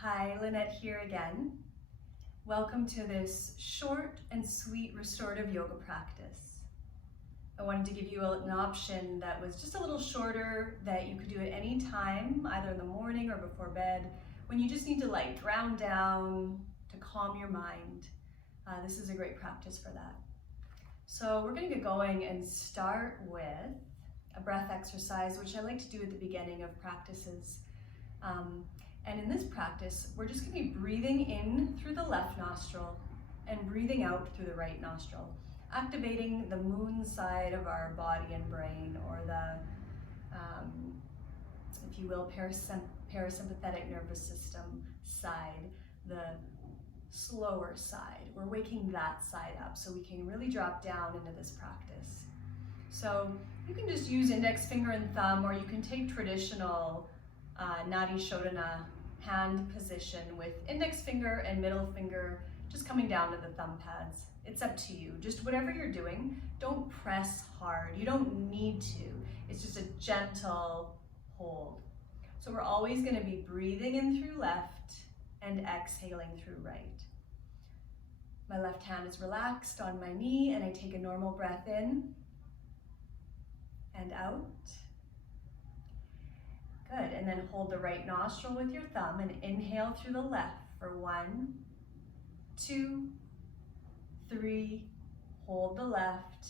Hi, Lynette here again. Welcome to this short and sweet restorative yoga practice. I wanted to give you an option that was just a little shorter, that you could do at any time, either in the morning or before bed, when you just need to ground down, to calm your mind. This is a great practice for that. So we're going to get going and start with a breath exercise, which I like to do at the beginning of practices. And in this practice, we're just going to be breathing in through the left nostril and breathing out through the right nostril, activating the moon side of our body and brain, or the, if you will, parasympathetic nervous system side, the slower side. We're waking that side up so we can really drop down into this practice. So you can just use index finger and thumb, or you can take traditional Nadi Shodhana hand position with index finger and middle finger just coming down to the thumb pads. It's up to you. Just whatever you're doing, don't press hard. You don't need to. It's just a gentle hold. So we're always going to be breathing in through left and exhaling through right. My left hand is relaxed on my knee, and I take a normal breath in and out. Good, and then hold the right nostril with your thumb and inhale through the left for 1, 2, 3. Hold the left,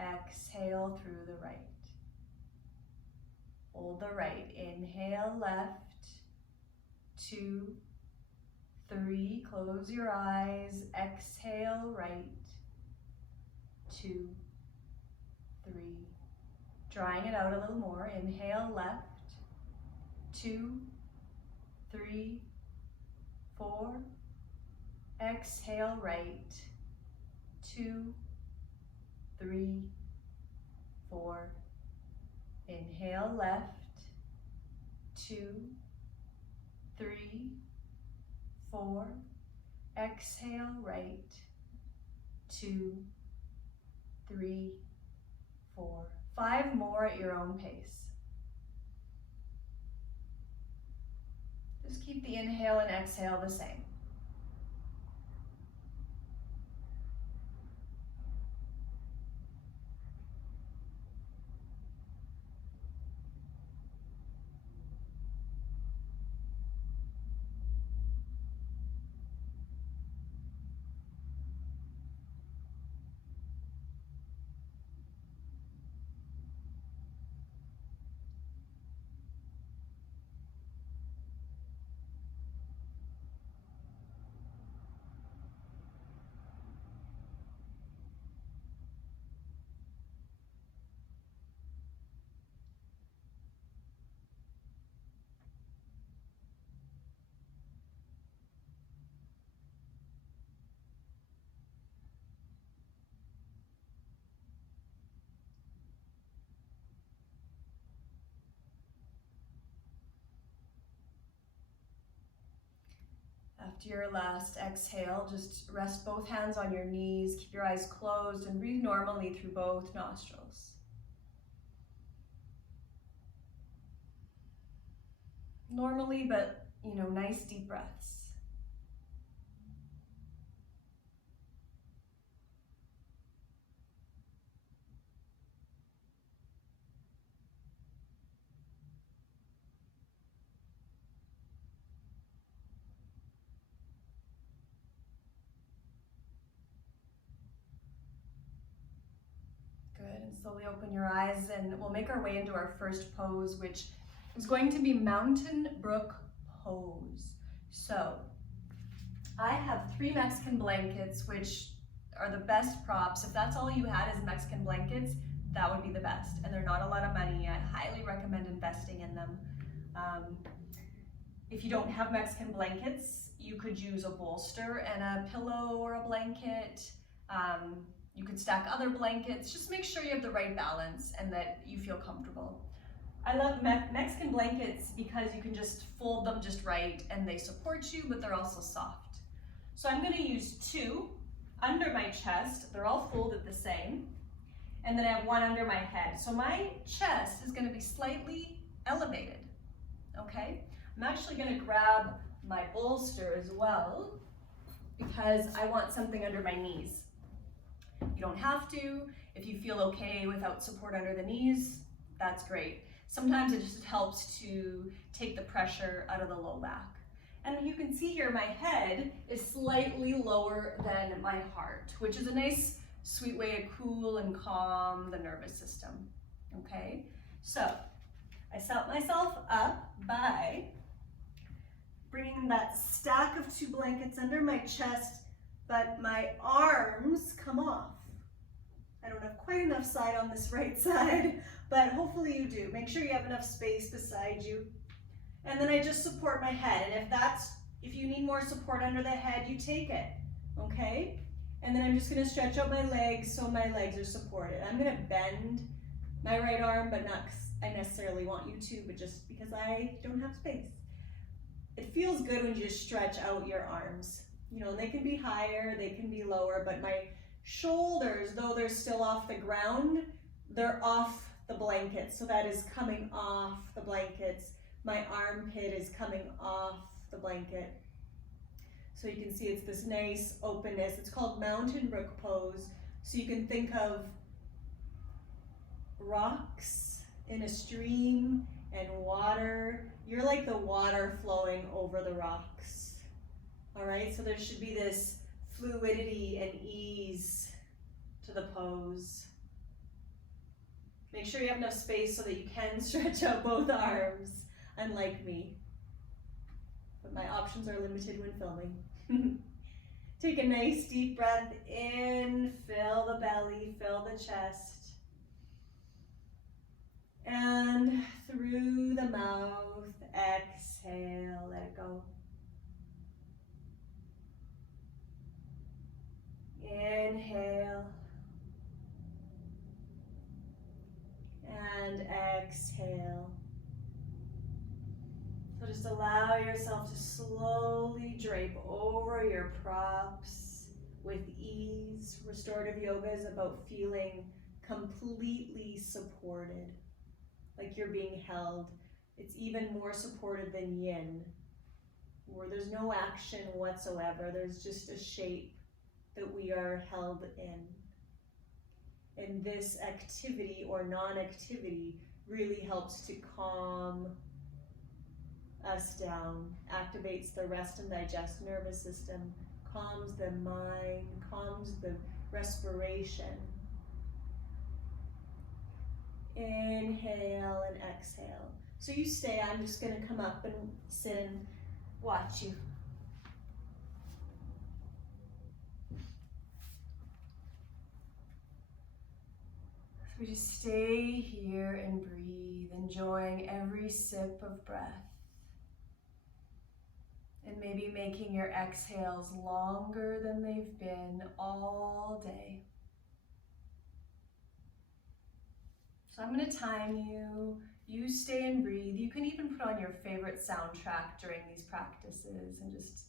exhale through the right. Hold the right, inhale left, 2, 3. Close your eyes, exhale right, 2, 3. Drawing it out a little more, inhale left, 2, 3, 4. Exhale right, 2, 3, 4. Inhale left, 2, 3, 4. Exhale right, 2, 3, 4. 5 more at your own pace. Just keep the inhale and exhale the same. After your last exhale, just rest both hands on your knees, keep your eyes closed, and breathe normally through both nostrils. Normally, but nice deep breaths. Good, and slowly open your eyes, and we'll make our way into our first pose, which is going to be Mountain Brook Pose. So I have 3 Mexican blankets, which are the best props. If that's all you had is Mexican blankets, that would be the best. And they're not a lot of money. I highly recommend investing in them. If you don't have Mexican blankets, you could use a bolster and a pillow or a blanket. You could stack other blankets. Just make sure you have the right balance and that you feel comfortable. I love Mexican blankets because you can just fold them just right and they support you, but they're also soft. So I'm going to use 2 under my chest. They're all folded the same. And then I have 1 under my head. So my chest is going to be slightly elevated, okay? I'm actually going to grab my bolster as well, because I want something under my knees. You don't have to. If you feel okay without support under the knees, that's great. Sometimes it just helps to take the pressure out of the low back. And you can see here my head is slightly lower than my heart, which is a nice, sweet way to cool and calm the nervous system, okay? So I set myself up by bringing that stack of 2 blankets under my chest, but my arms come off. I don't have quite enough side on this right side, but hopefully you do. Make sure you have enough space beside you. And then I just support my head. And if you need more support under the head, you take it, okay? And then I'm just gonna stretch out my legs so my legs are supported. I'm gonna bend my right arm, but not 'cause I necessarily want you to, but just because I don't have space. It feels good when you just stretch out your arms. You know, they can be higher, they can be lower, but my shoulders, though they're still off the ground, they're off the blankets. So that is coming off the blankets. My armpit is coming off the blanket. So you can see it's this nice openness. It's called mountain brook pose. So you can think of rocks in a stream and water. You're like the water flowing over the rocks. All right, so there should be this fluidity and ease to the pose. Make sure you have enough space so that you can stretch out both arms, unlike me. But my options are limited when filming. Take a nice deep breath in, fill the belly, fill the chest. And through the mouth, exhale, let it go. Inhale. And exhale. So just allow yourself to slowly drape over your props with ease. Restorative yoga is about feeling completely supported, like you're being held. It's even more supported than yin, where there's no action whatsoever. There's just a shape that we are held in. And this activity or non-activity really helps to calm us down, activates the rest and digest nervous system, calms the mind, calms the respiration. Inhale and exhale. So you stay, I'm just gonna come up and sit and watch you. We just stay here and breathe, enjoying every sip of breath. And maybe making your exhales longer than they've been all day. So I'm going to time you. You stay and breathe. You can even put on your favorite soundtrack during these practices and just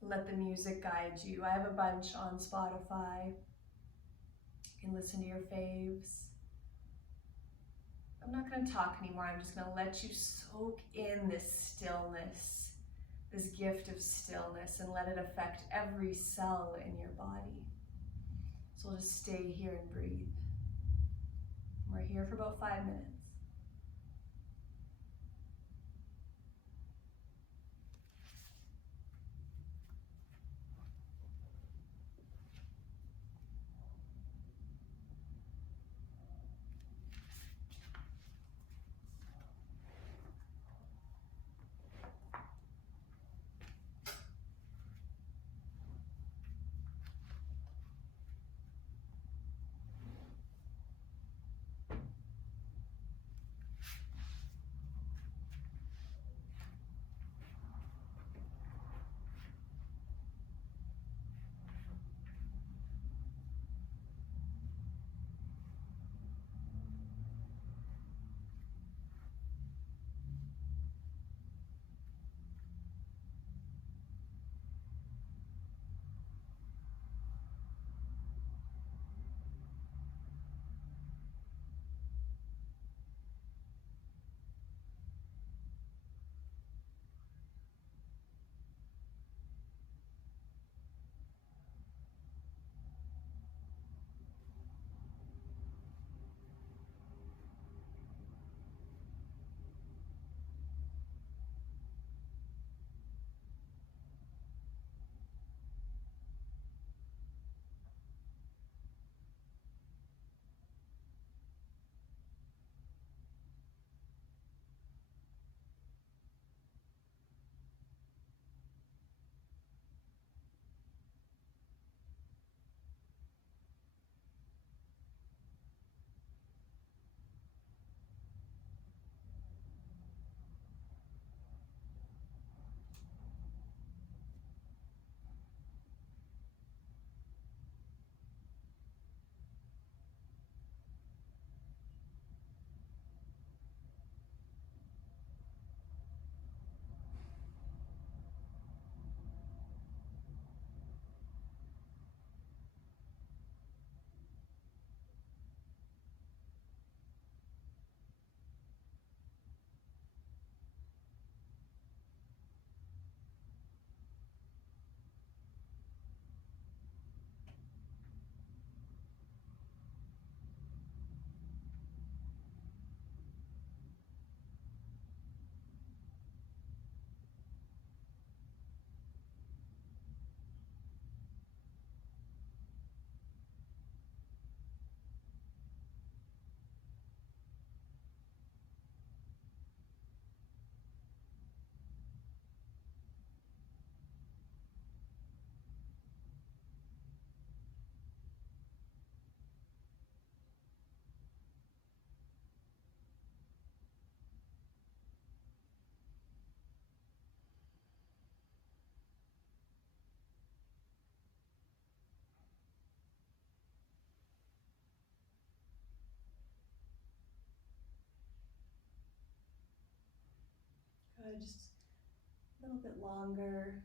let the music guide you. I have a bunch on Spotify. You can listen to your faves. I'm not going to talk anymore. I'm just going to let you soak in this stillness, this gift of stillness, and let it affect every cell in your body. So we'll just stay here and breathe. We're here for about 5 minutes. Good, just a little bit longer.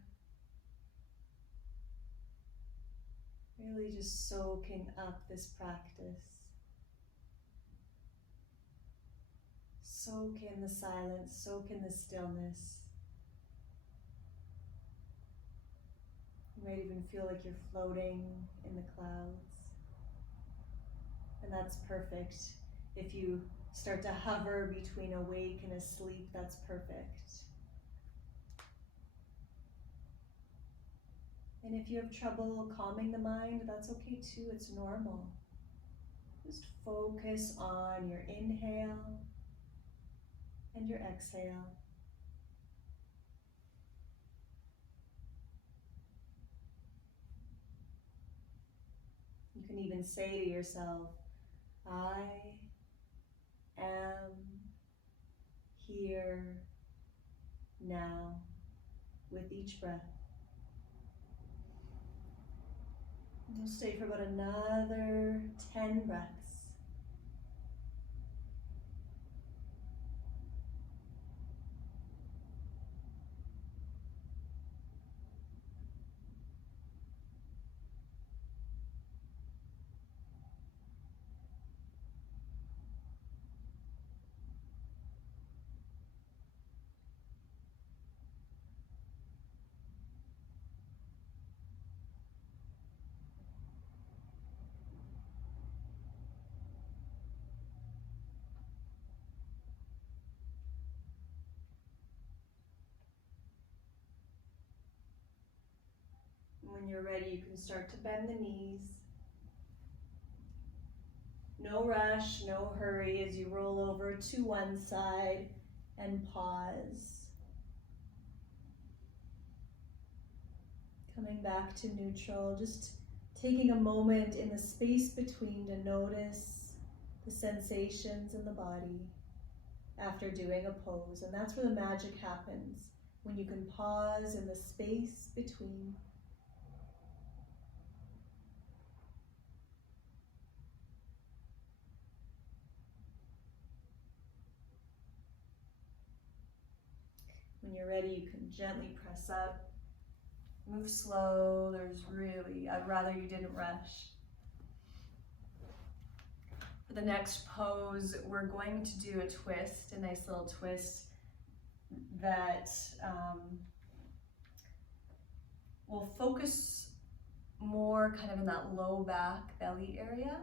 Really just soaking up this practice. Soak in the silence, soak in the stillness. You might even feel like you're floating in the clouds. And that's perfect. If you start to hover between awake and asleep, that's perfect. And if you have trouble calming the mind, that's okay too, it's normal. Just focus on your inhale and your exhale. You can even say to yourself, I am here now with each breath. And we'll stay for about another 10 breaths. When you're ready, you can start to bend the knees. No rush, no hurry as you roll over to one side and pause. Coming back to neutral, just taking a moment in the space between to notice the sensations in the body after doing a pose. And that's where the magic happens, when you can pause in the space between. When you're ready, you can gently press up. Move slow. I'd rather you didn't rush. For the next pose, we're going to do a twist, a nice little twist that will focus more kind of in that low back belly area.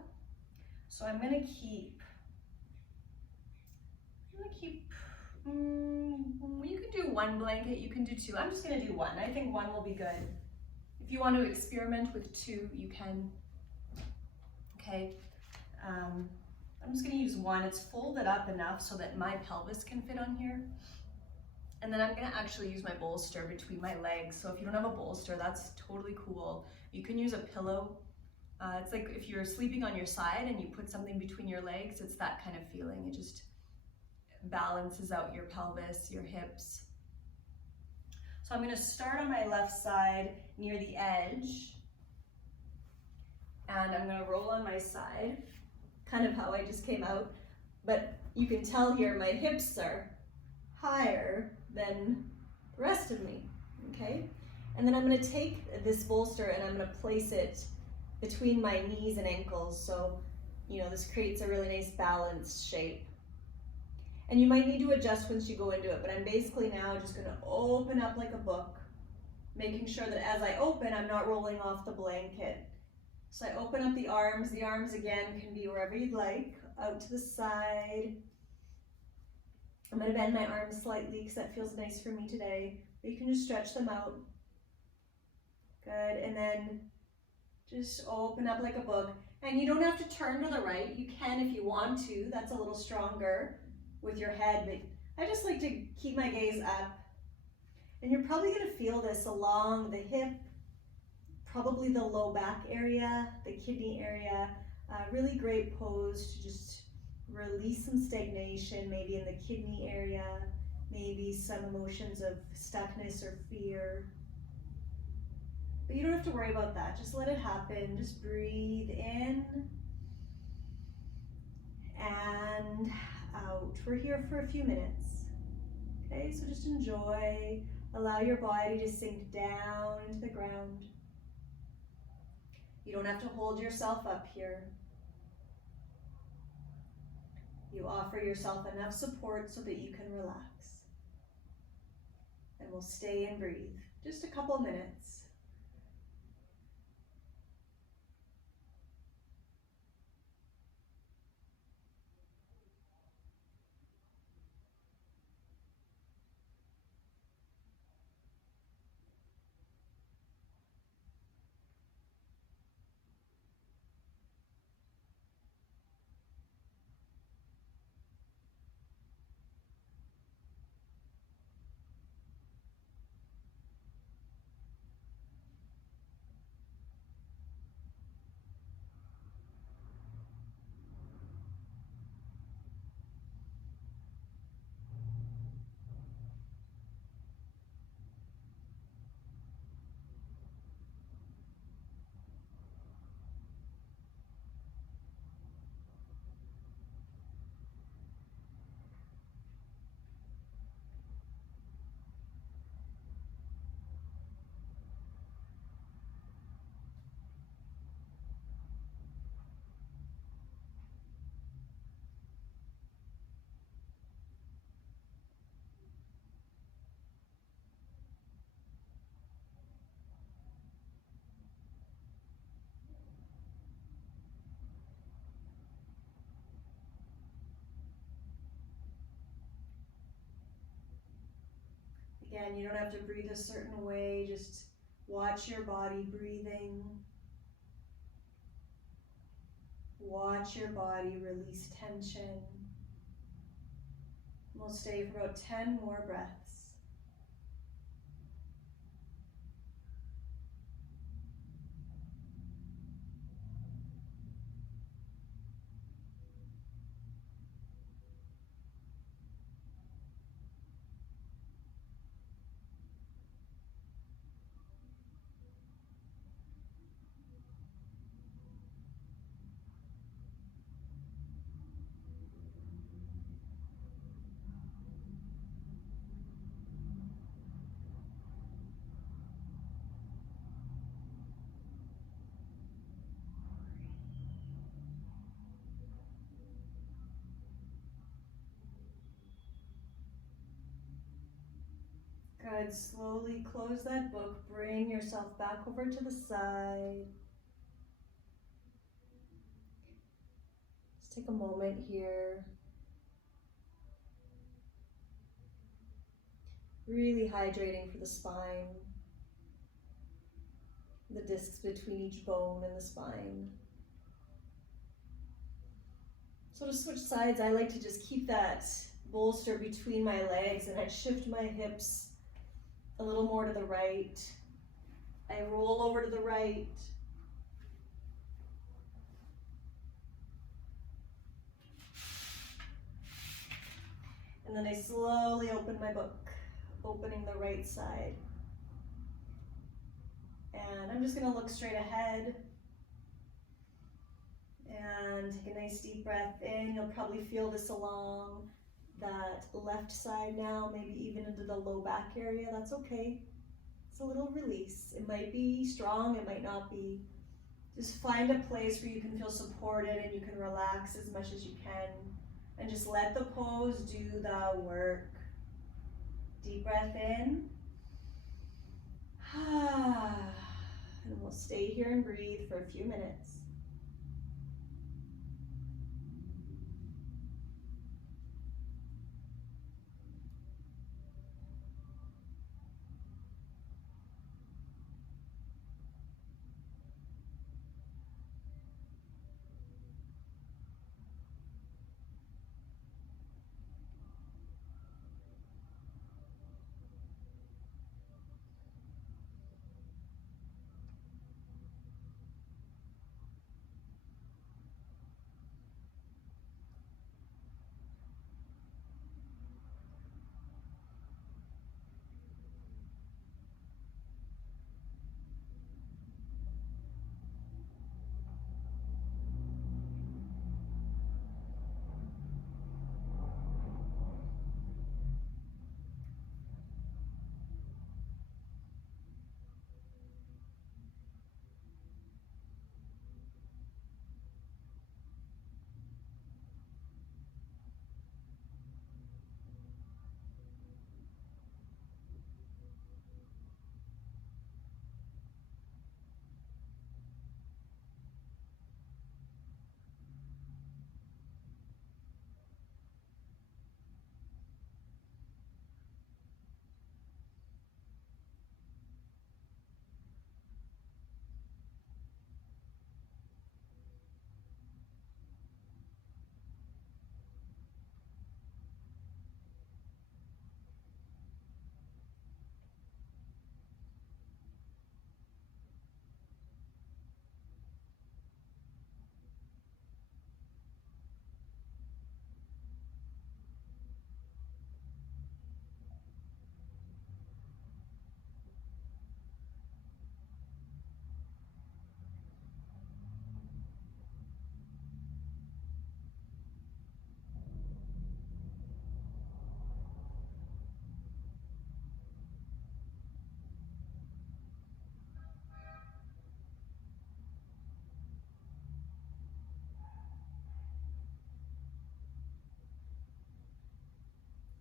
So I'm gonna keep, you can do one blanket, you can do two. I'm just gonna do one. I think one will be good. If you want to experiment with two, you can. Okay, I'm just gonna use one. It's folded up enough so that my pelvis can fit on here. And then I'm gonna actually use my bolster between my legs. So if you don't have a bolster, that's totally cool. You can use a pillow. It's like if you're sleeping on your side and you put something between your legs, it's that kind of feeling. It just balances out your pelvis, your hips. So I'm gonna start on my left side near the edge. And I'm gonna roll on my side, kind of how I just came out. But you can tell here my hips are higher than the rest of me, okay? And then I'm gonna take this bolster and I'm gonna place it between my knees and ankles. So, this creates a really nice balanced shape. And you might need to adjust once you go into it, but I'm basically now just gonna open up like a book, making sure that as I open, I'm not rolling off the blanket. So I open up the arms. The arms again can be wherever you'd like, out to the side. I'm gonna bend my arms slightly because that feels nice for me today. But you can just stretch them out. Good, and then just open up like a book. And you don't have to turn to the right. You can if you want to. That's a little stronger with your head, but I just like to keep my gaze up. And you're probably gonna feel this along the hip, probably the low back area, the kidney area. Really great pose to just release some stagnation, maybe in the kidney area, maybe some emotions of stuckness or fear. But you don't have to worry about that. Just let it happen. Just breathe in and out. We're here for a few minutes. Okay, so just enjoy. Allow your body to sink down into the ground. You don't have to hold yourself up here. You offer yourself enough support so that you can relax. And we'll stay and breathe just a couple minutes. Again, you don't have to breathe a certain way, just watch your body breathing. Watch your body release tension. We'll stay for about 10 more breaths. Good, slowly close that book, bring yourself back over to the side. Just take a moment here. Really hydrating for the spine, the discs between each bone and the spine. So to switch sides, I like to just keep that bolster between my legs and I shift my hips a little more to the right. I roll over to the right. And then I slowly open my book, opening the right side. And I'm just gonna look straight ahead. And take a nice deep breath in. You'll probably feel this along that left side now, maybe even into the low back area. That's okay. It's a little release. It might be strong, it might not be. Just find a place where you can feel supported and you can relax as much as you can. And just let the pose do the work. Deep breath in. And we'll stay here and breathe for a few minutes.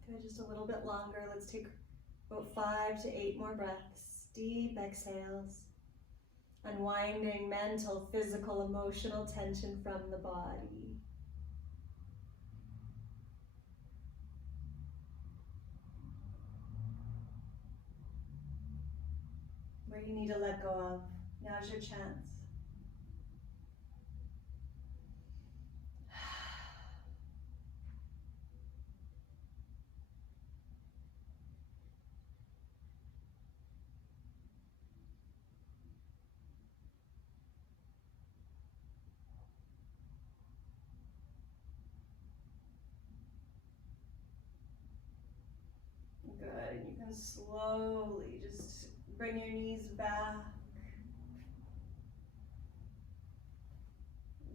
Good, just a little bit longer. Let's take about 5 to 8 more breaths. Deep exhales. Unwinding mental, physical, emotional tension from the body. Where you need to let go of, now's your chance. Good, and you can slowly just bring your knees back.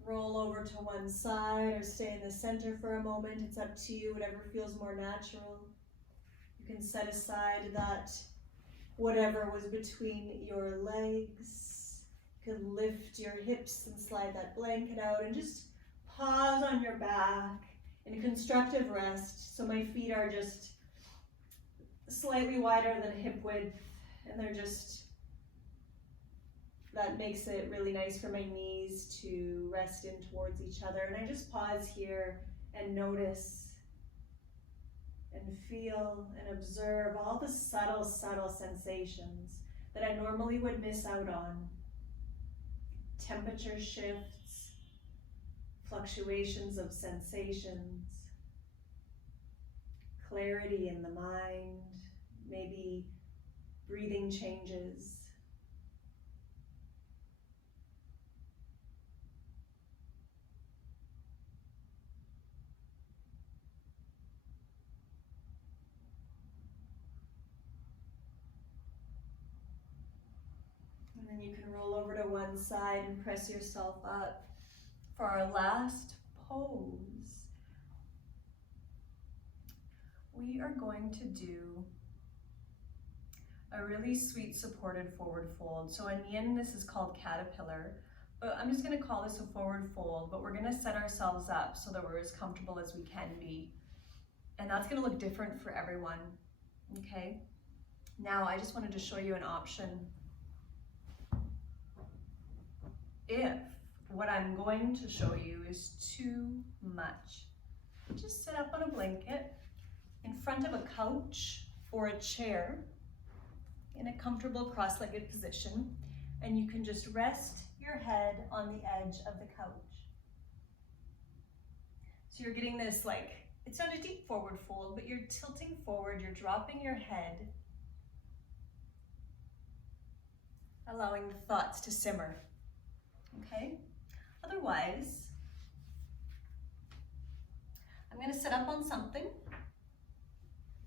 Roll over to one side or stay in the center for a moment. It's up to you, whatever feels more natural. You can set aside that whatever was between your legs. You can lift your hips and slide that blanket out and just pause on your back in a constructive rest. So my feet are just slightly wider than hip width, and they're just, that makes it really nice for my knees to rest in towards each other. And I just pause here and notice and feel and observe all the subtle sensations that I normally would miss out on. Temperature shifts, fluctuations of sensations, clarity in the mind, maybe breathing changes. And then you can roll over to one side and press yourself up for our last pose. We are going to do a really sweet supported forward fold. So in yin, this is called caterpillar, but I'm just gonna call this a forward fold, but we're gonna set ourselves up so that we're as comfortable as we can be. And that's gonna look different for everyone, okay? Now, I just wanted to show you an option. If what I'm going to show you is too much, just sit up on a blanket in front of a couch or a chair in a comfortable cross-legged position, and you can just rest your head on the edge of the couch. So you're getting this, like, it's not a deep forward fold, but you're tilting forward, you're dropping your head, allowing the thoughts to simmer, okay? Otherwise, I'm gonna sit up on something,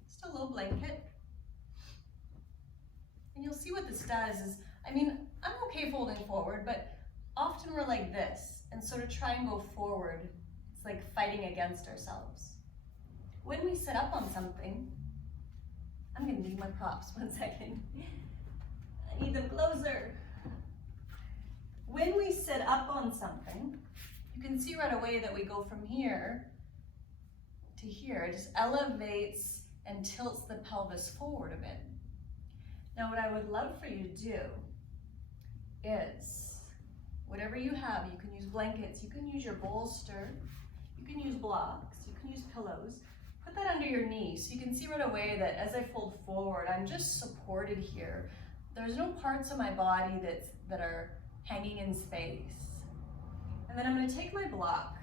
just a little blanket, and you'll see what this does is, I mean, I'm okay folding forward, but often we're like this, and so to try and go forward, it's like fighting against ourselves. When we sit up on something, I'm gonna need my props, 1 second. I need them closer. When we sit up on something, you can see right away that we go from here to here. It just elevates and tilts the pelvis forward a bit. Now, what I would love for you to do is, whatever you have, you can use blankets, you can use your bolster, you can use blocks, you can use pillows. Put that under your knee so you can see right away that as I fold forward, I'm just supported here. There's no parts of my body that are hanging in space. And then I'm gonna take my block,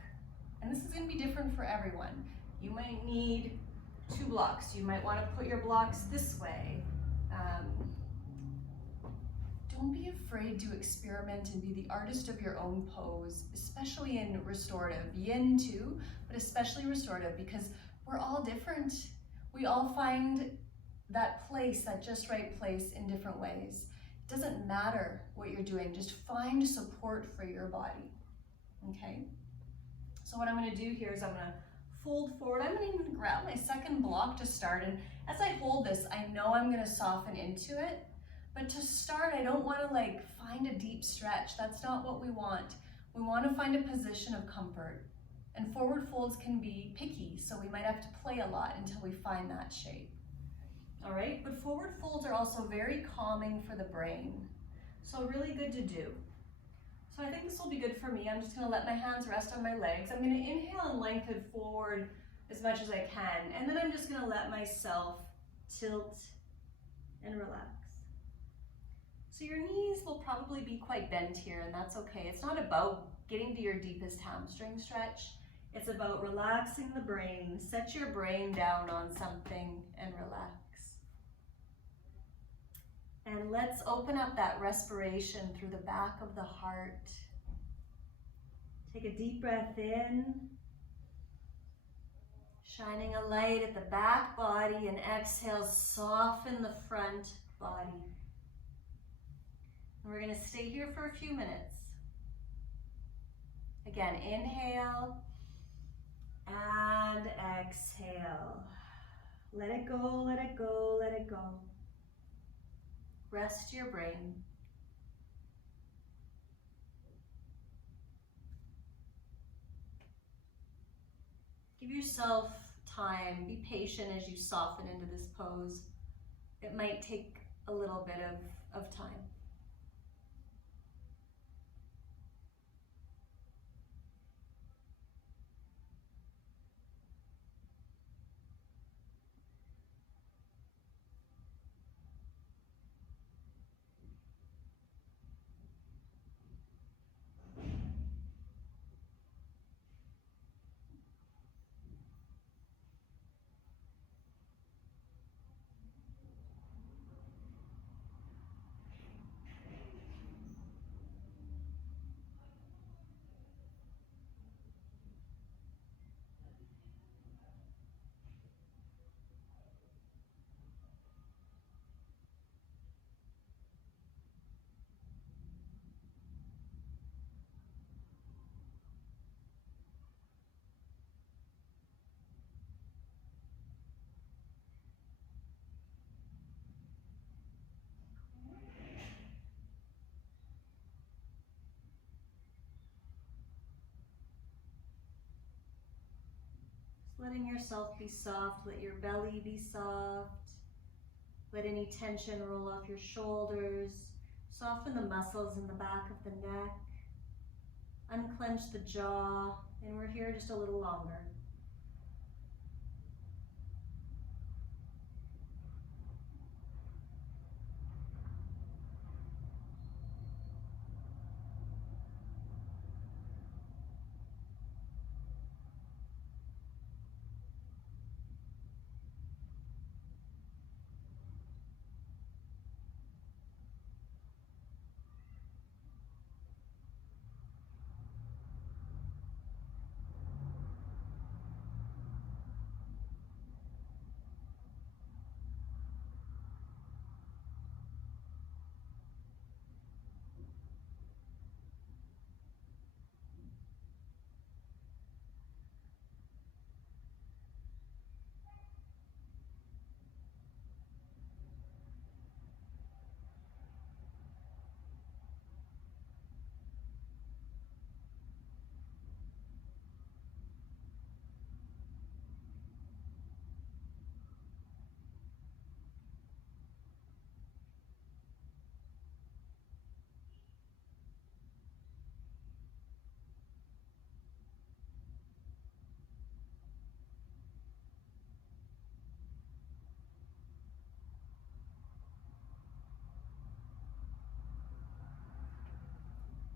and this is gonna be different for everyone. You might need 2 blocks. You might wanna put your blocks this way. Don't be afraid to experiment and be the artist of your own pose, especially in restorative, yin too, but especially restorative, because we're all different. We all find that place, that just right place in different ways. It doesn't matter what you're doing, just find support for your body, okay? So what I'm gonna do here is I'm gonna fold forward. I'm gonna even grab my second block to start, and as I hold this, I know I'm gonna soften into it, but to start, I don't wanna like find a deep stretch. That's not what we want. We wanna find a position of comfort. And forward folds can be picky, so we might have to play a lot until we find that shape. All right, but forward folds are also very calming for the brain, so really good to do. So I think this will be good for me. I'm just gonna let my hands rest on my legs. I'm gonna inhale and lengthen forward as much as I can, and then I'm just gonna let myself tilt and relax. So your knees will probably be quite bent here, and that's okay. It's not about getting to your deepest hamstring stretch. It's about relaxing the brain. Set your brain down on something and relax. And let's open up that respiration through the back of the heart. Take a deep breath in, shining a light at the back body, and exhale, soften the front body. And we're gonna stay here for a few minutes. Again, inhale and exhale. Let it go, let it go, let it go. Rest your brain. Give yourself time. Be patient as you soften into this pose. It might take a little bit of time. Letting yourself be soft, let your belly be soft. Let any tension roll off your shoulders. Soften the muscles in the back of the neck. Unclench the jaw, and we're here just a little longer.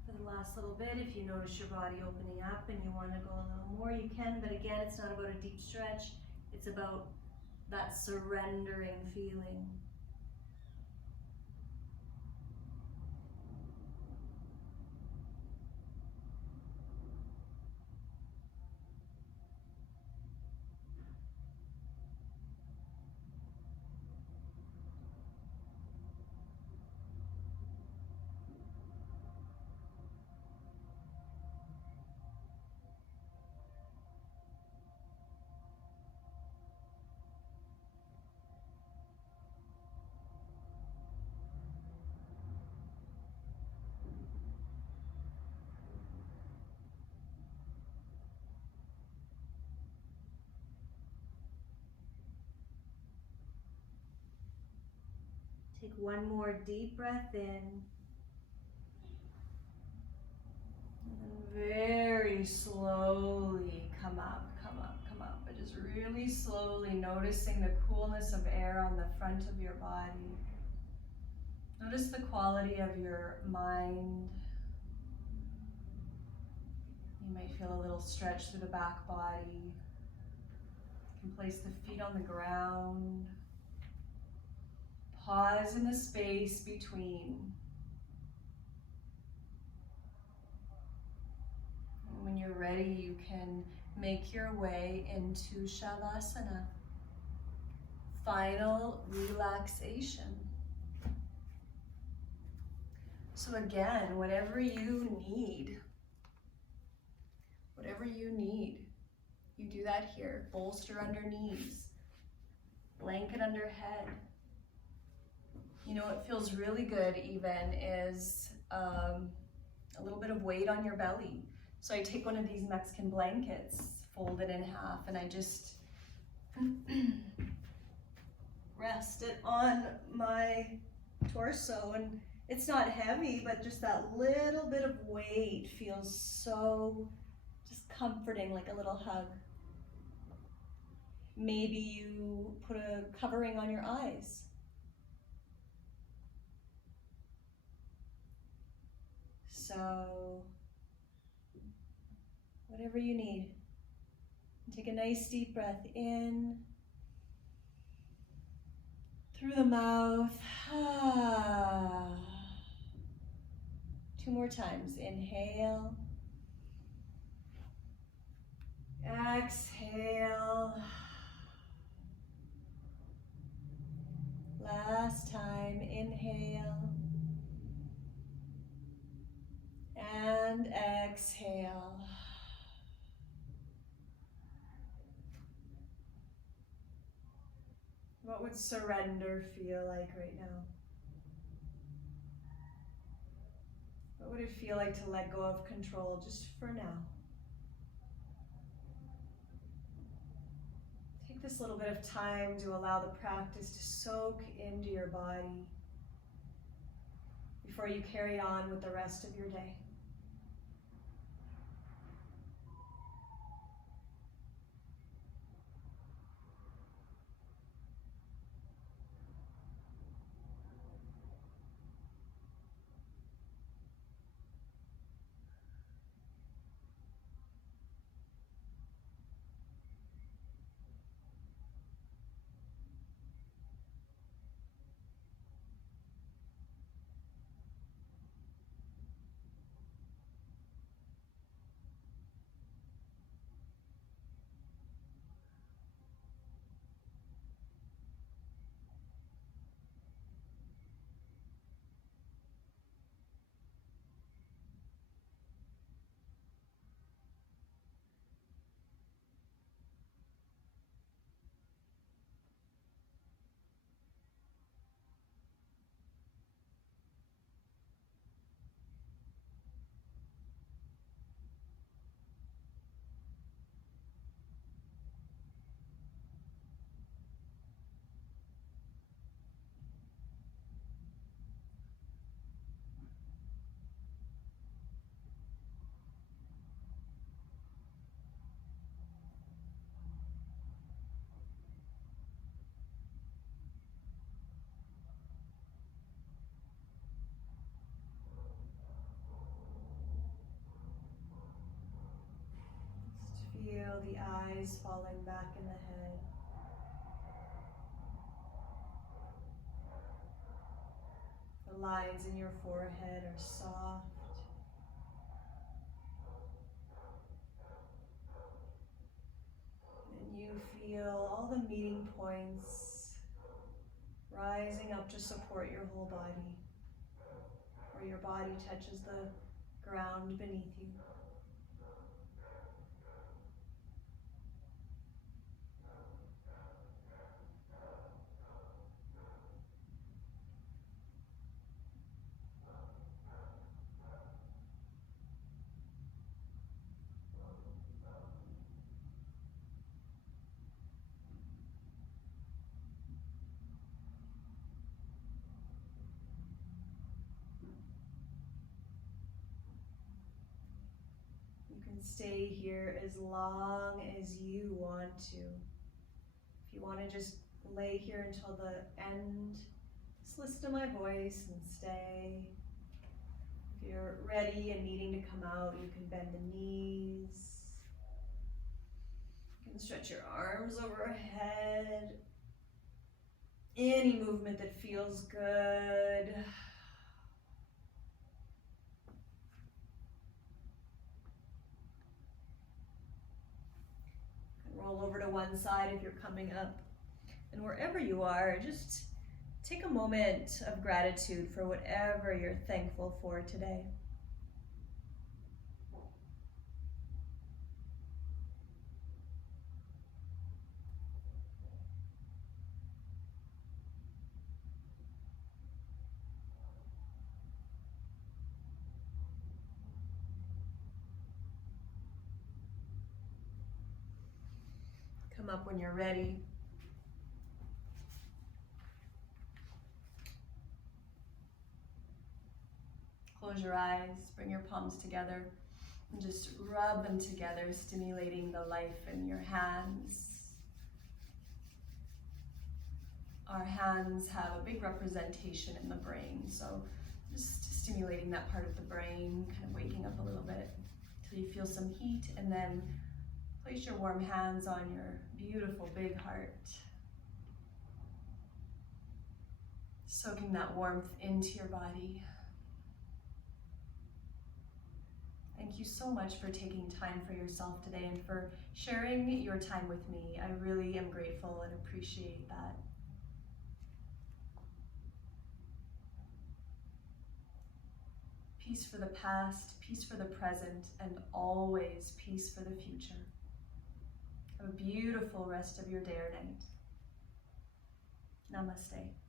For the last little bit, if you notice your body opening up and you want to go a little more, you can, but again, it's not about a deep stretch. It's about that surrendering feeling. Take one more deep breath in. And then very slowly come up, come up, come up. But just really slowly noticing the coolness of air on the front of your body. Notice the quality of your mind. You might feel a little stretch through the back body. You can place the feet on the ground. Pause in the space between. And when you're ready, you can make your way into Shavasana. Final relaxation. So again, whatever you need, you do that here. Bolster under knees, blanket under head. You know what feels really good even is a little bit of weight on your belly. So I take one of these Mexican blankets, fold it in half, and I just rest it on my torso. And it's not heavy, but just that little bit of weight feels so just comforting, like a little hug. Maybe you put a covering on your eyes. So, whatever you need. Take a nice deep breath in, through the mouth. Two more times. Inhale. Exhale. Last time. Inhale. And exhale. What would surrender feel like right now? What would it feel like to let go of control just for now? Take this little bit of time to allow the practice to soak into your body before you carry on with the rest of your day. Feel the eyes falling back in the head. The lines in your forehead are soft. And you feel all the meeting points rising up to support your whole body, where your body touches the ground beneath you. And stay here as long as you want to. If you want to just lay here until the end, just listen to my voice and stay. If you're ready and needing to come out, you can bend the knees. You can stretch your arms overhead. Any movement that feels good. Roll over to one side if you're coming up. And wherever you are, just take a moment of gratitude for whatever you're thankful for today. Come up when you're ready. Close your eyes, bring your palms together, and just rub them together, stimulating the life in your hands. Our hands have a big representation in the brain, so just stimulating that part of the brain, kind of waking up a little bit until you feel some heat, and then place your warm hands on your beautiful big heart. Soaking that warmth into your body. Thank you so much for taking time for yourself today and for sharing your time with me. I really am grateful and appreciate that. Peace for the past, peace for the present, and always peace for the future. Have a beautiful rest of your day or night. Namaste.